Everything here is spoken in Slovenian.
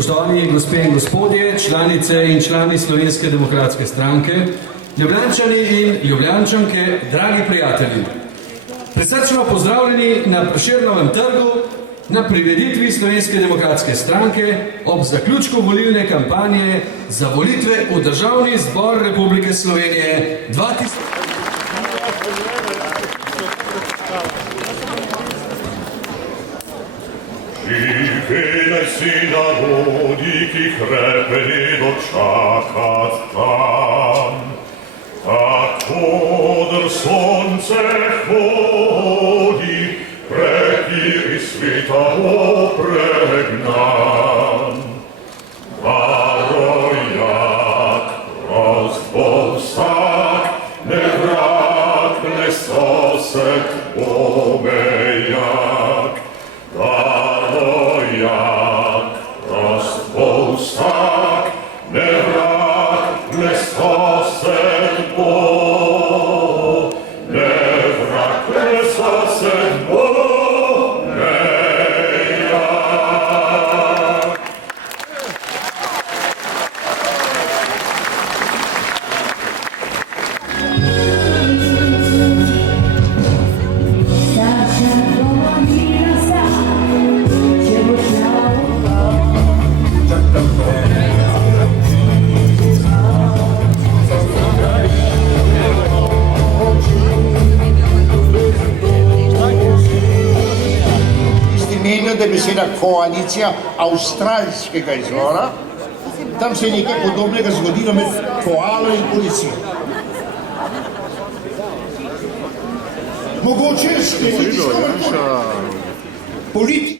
Spoštovani gospe in gospodje, članice in člani Slovenske demokratske stranke, Ljubljančani in Ljubljančanke, dragi prijatelji. Prisrčno pozdravljeni na Prešernovem trgu na prireditvi Slovenske demokratske stranke ob zaključku volilne kampanje za volitve v Državni zbor Republike Slovenije 2020. Živeli si narodi, ki hrepeli dočakat tam, tako dr sonce hodi, prekiri sveta opregnan. Varojak, prost bo vsak, ne vrak, ne sosed, obejak. Varojak, prost bo vsak, ne vrak, ne sosed bo. Ne vrak, ne sosed bo, ne jak. Menijo, da je beseda koalicija avstralskega izvora. Tam se je nekaj podobnega zgodilo med koalo in policijo. Mogoče je političko vrtulje.